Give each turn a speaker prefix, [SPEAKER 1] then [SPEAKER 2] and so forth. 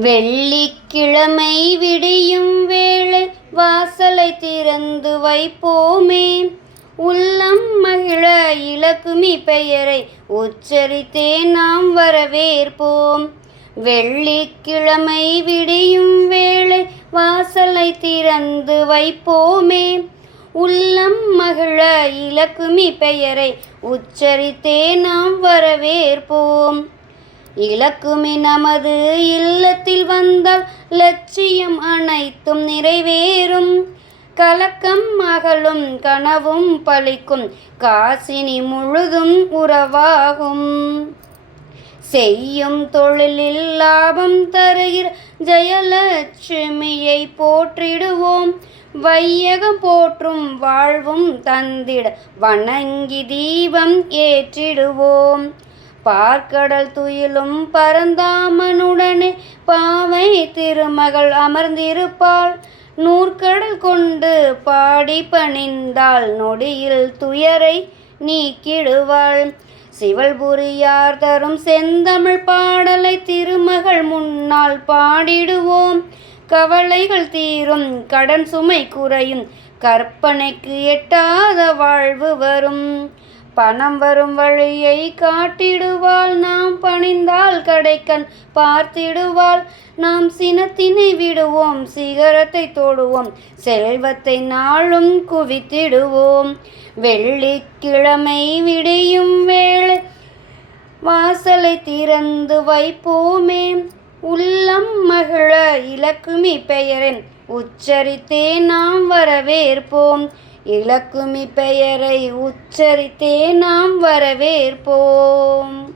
[SPEAKER 1] வெள்ளிக்கிழமை விடியும் வேளை வாசலை திறந்து வைப்போமே. உள்ளம் மகிழ இலக்குமி பெயரை உச்சரித்தே நாம் வரவேற்போம். வெள்ளிக்கிழமை விடியும் வேளை வாசலை திறந்து வைப்போமே. உள்ளம் மகிழ இலக்குமி பெயரை உச்சரித்தே நாம் வரவேற்போம். இலக்குமி நமது இல்லத்தில் வந்தால் லட்சியம் அனைத்தும் நிறைவேறும். கலக்கம் அகலும் கனவும் பலிக்கும் காசினி முழுதும் உறவாகும். செய்யும் தொழிலில் லாபம் தருகிற ஜெயலட்சுமியை போற்றிடுவோம். வையகம் போற்றும் வாழ்வும் தந்திட வணங்கி தீபம் ஏற்றிடுவோம். பார்க்கடல் துயிலும் பரந்தாமனுடனே பாவை திருமகள் அமர்ந்திருப்பாள். நூற்கடல் கொண்டு பாடி பணிந்தாள் நொடியில் துயரை நீக்கிடுவாள். சிவல்புரியார் தரும் செந்தமிழ் பாடலை திருமகள் முன்னால் பாடிடுவோம். கவலைகள் தீரும் கடன் சுமை குறையும் கற்பனைக்கு எட்டாத வாழ்வு வரும். பணம் வரும் வழியை காட்டிடுவாள். நாம் பணிந்தால் கடைக்கண் பார்த்திடுவாள். நாம் சினத்தினை விடுவோம் சிகரத்தை தொடுவோம் செல்வத்தை நாளும் குவித்திடுவோம். வெள்ளிக்கிழமை விடியும் வேளை வாசலை திறந்து வைப்போமே. உள்ளம் மகிழ இலக்குமி பெயரின் உச்சரித்தே நாம் வரவேற்போம். இலக்குமி பெயரை உச்சரித்தே நாம் வரவேற்போம்.